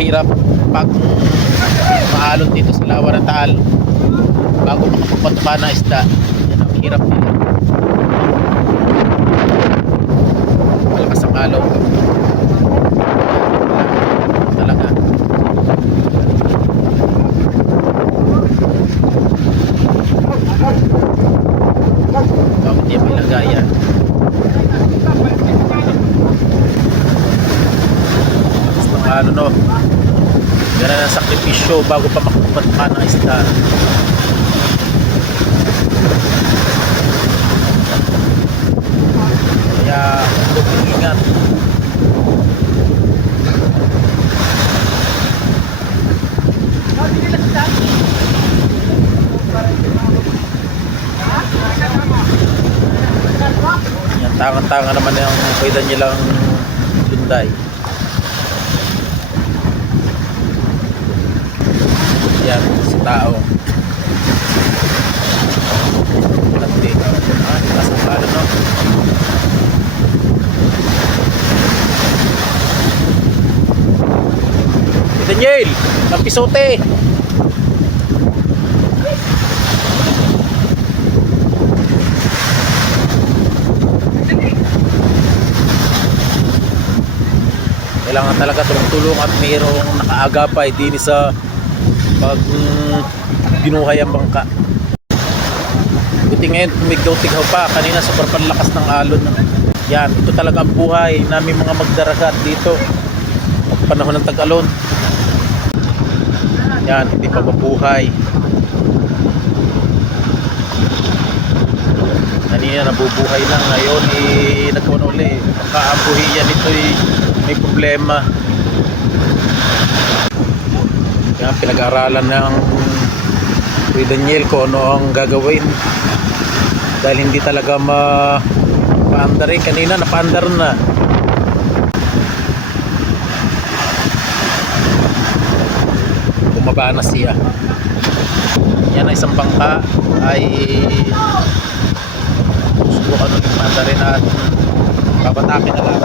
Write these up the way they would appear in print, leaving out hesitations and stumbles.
mahirap pag maalon dito sa Lawa ng Taal bago makapagpatuka na isda. Yan ang hirap nila. Malakas ang alon talaga. Bakit niya may lagayan? Ano no, gano'n ang sakripisyo bago pa makapagpatuka ng isda. Kaya huwag ingat. Yan, tangan-tangan naman yung pwede nilang lunday. Yan sa tao. Lati. Nasa palo no. Daniel, ang pisote. Kailangan talaga tulong-tulong at mayroong nakaagapay din sa pag binuhay ang bangka. Buti ngayon tumigdaw-tighaw pa. Kanina super panlakas ng alon. Yan, ito talaga ang buhay namin mga magdaragat dito pag panahon ng tag-alon. Yan, hindi pa mabuhay. Kanina nabubuhay lang. Ngayon nagkawan uli. Baka ang buhiyan ito may problema. Yan, pinag-aaralan ng Kuya Daniel kung ano ang gagawin dahil hindi talaga mapaandar eh. Kanina napaandar na. Bumaba na siya. Yan ang isang bangka ay susubukan ulit maandarin at babatakin na lang.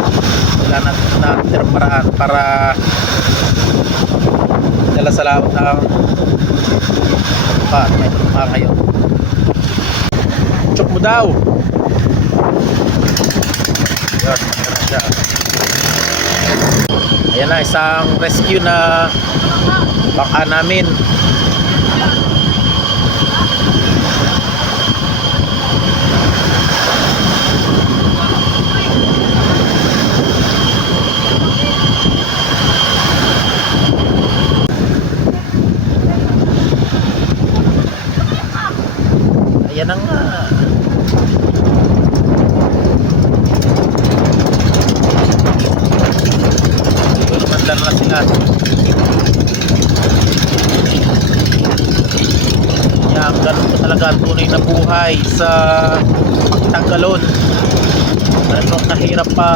Wala natin paraan para dala sa laot ng may tuka kayo. Chok mo daw. Yan, meron siya. Ayan na, isang rescue na baka namin. Ayan na nga. Lumandar na sila. Yan, ganun po talaga ang tunay na buhay sa pagtanggalon. Anong kahirap pa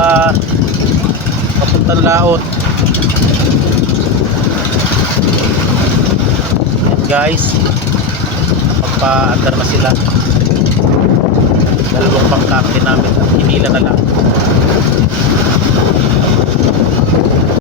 papuntang laot. Yan guys, magpa-andar na sila. Dalawang bangka namin at hinila na lang.